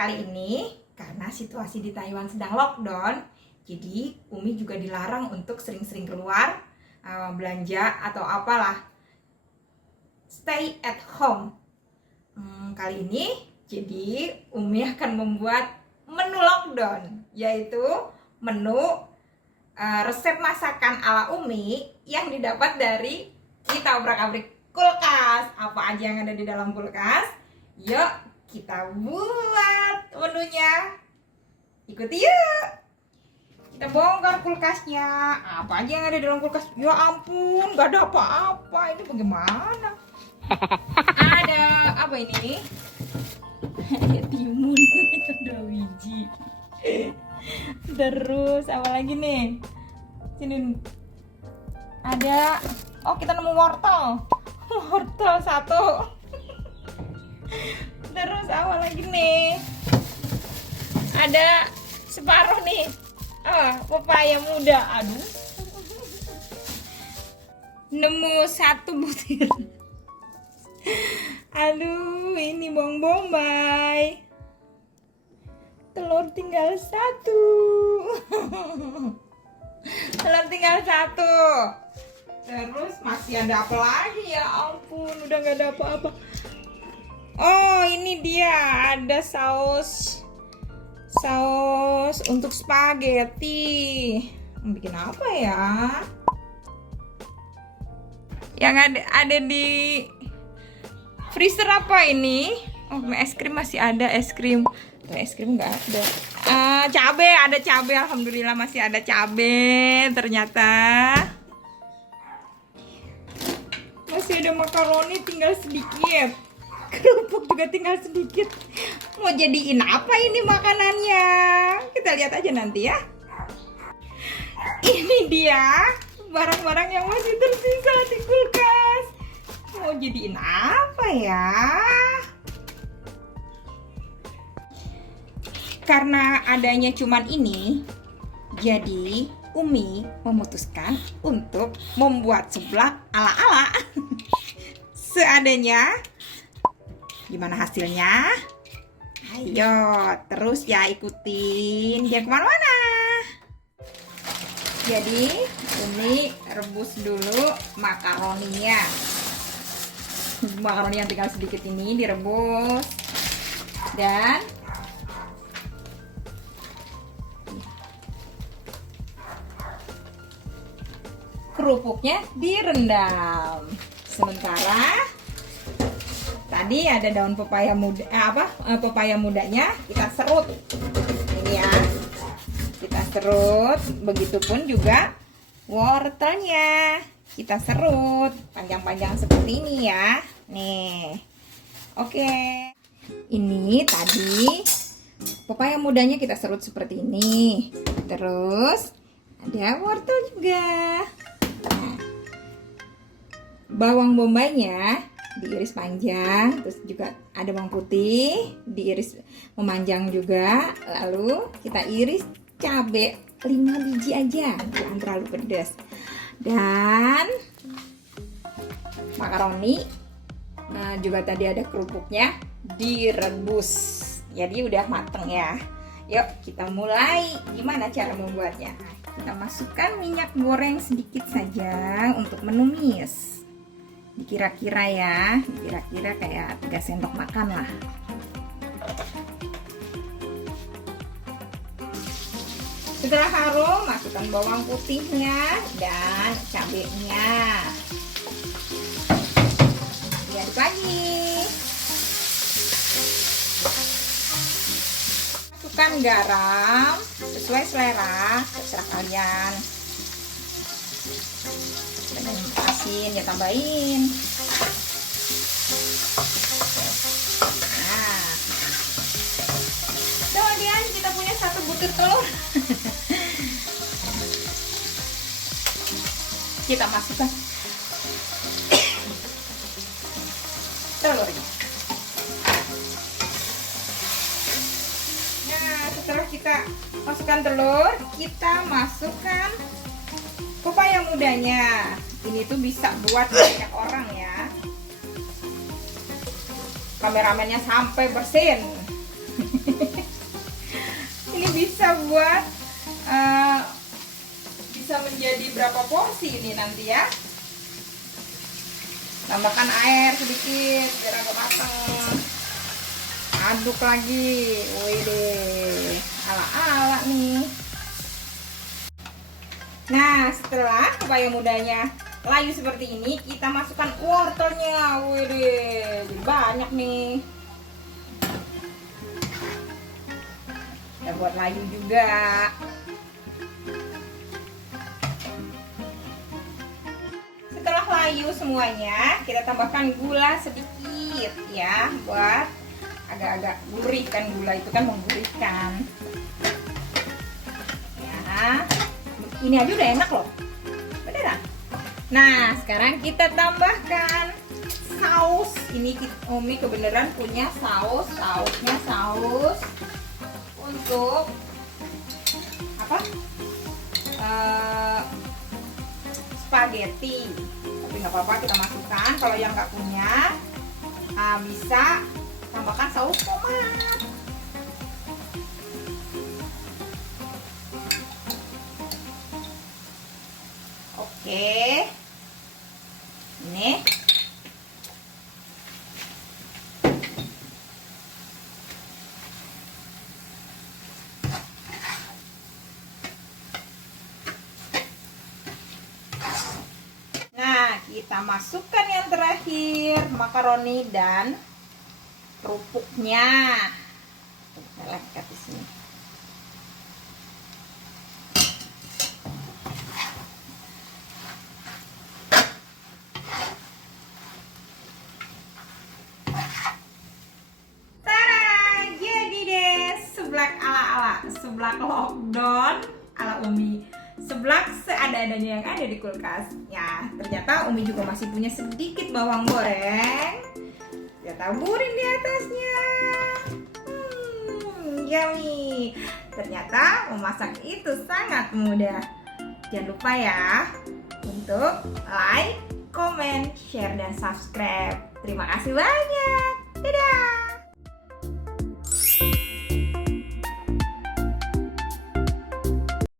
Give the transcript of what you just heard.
Kali ini karena situasi di Taiwan sedang lockdown, jadi Umi juga dilarang untuk sering-sering keluar, belanja atau apalah. Stay at home. Kali ini jadi Umi akan membuat menu lockdown, yaitu menu resep masakan ala Umi yang didapat dari kita obrak-abrik kulkas. Apa aja yang ada di dalam kulkas? Yuk kita buat menunya. Ikuti yuk. Kita bongkar kulkasnya. Apa aja yang ada di dalam kulkas? Ya ampun, gak ada apa-apa. Ini bagaimana? Ada apa ini? Ada timun, ada biji. Terus apa lagi nih? Sini ada. Oh, kita nemu wortel. Wortel satu. Terus apa lagi nih? Ada separuh nih. Pepaya muda. Aduh. Nemu satu butir. Aduh, ini bawang bombay. Telur tinggal satu. Telur tinggal satu. Terus masih ada apa lagi? Ya ampun, udah gak ada apa-apa. Oh, ini dia, ada saus untuk spaghetti. Bikin apa ya? Yang ada di freezer apa ini? Oh, es krim masih ada, es krim. Tuh, es krim nggak ada. Ada cabe, alhamdulillah masih ada cabe. Ternyata masih ada makaroni, tinggal sedikit. Kerupuk juga tinggal sedikit. Mau jadiin apa ini makanannya? Kita lihat aja nanti ya. Ini dia barang-barang yang masih tersisa di kulkas. Mau jadiin apa ya? Karena adanya cuman ini, jadi Umi memutuskan untuk membuat seblak ala-ala. Seadanya. Gimana hasilnya? Ayo, terus ya ikutin dia kemana-mana. Jadi, Umi rebus dulu makaroninya. Makaroni yang tinggal sedikit ini direbus. Dan kerupuknya direndam. Sementara tadi ada daun pepaya muda, pepaya mudanya kita serut. Ini ya, kita serut. Begitupun juga wortelnya kita serut panjang-panjang seperti ini ya. Nih, oke. Ini tadi pepaya mudanya kita serut seperti ini. Terus ada wortel juga. Nah, bawang bombaynya diiris panjang, terus juga ada bawang putih diiris memanjang juga. Lalu kita iris cabai 5 biji aja, jangan terlalu pedas. Dan makaroni juga tadi ada kerupuknya direbus, jadi udah mateng ya. Yuk kita mulai. Gimana cara membuatnya? Kita masukkan minyak goreng sedikit saja untuk menumis. Kira-kira ya, kira-kira kayak 3 sendok makan lah. Setelah harum, masukkan bawang putihnya dan cabenya. Diaduk lagi. Masukkan garam sesuai selera, terserah kalian. Dengan asin ya tambahin. Nah, kemudian kita punya 1 butir telur. Kita masukkan telurnya. Nah, setelah kita masukkan telur, kita masukkan pepaya mudanya. Ini tuh bisa buat banyak orang ya. Kameramennya sampai bersin. bisa buat bisa menjadi berapa porsi ini nanti ya. Tambahkan air sedikit biar agak matang. Aduk lagi. Wih deh, ala-ala nih. Nah, setelah pepaya mudanya layu seperti ini, kita masukkan wortelnya. Wih deh, jadi banyak nih. Kita buat layu juga. Setelah layu semuanya, kita tambahkan gula sedikit ya, buat agak-agak gurih, kan gula itu kan menggurihkan. Ya, ini aja udah enak loh, beneran. Nah, sekarang kita tambahkan saus. Ini Umi kebenaran punya sausnya saus untuk apa? Spaghetti. Tapi nggak apa-apa, kita masukkan. Kalau yang nggak punya, bisa tambahkan saus tomat. Oke, ini nah, kita masukkan yang terakhir makaroni dan kerupuknya. Kita lekat di sini. Seblak lockdown ala Umi, seblak seada-adanya yang ada di kulkas. Ya, ternyata Umi juga masih punya sedikit bawang goreng. Kita taburin di atasnya. Yummy. Ternyata memasak itu sangat mudah. Jangan lupa ya untuk like, comment, share, dan subscribe. Terima kasih banyak.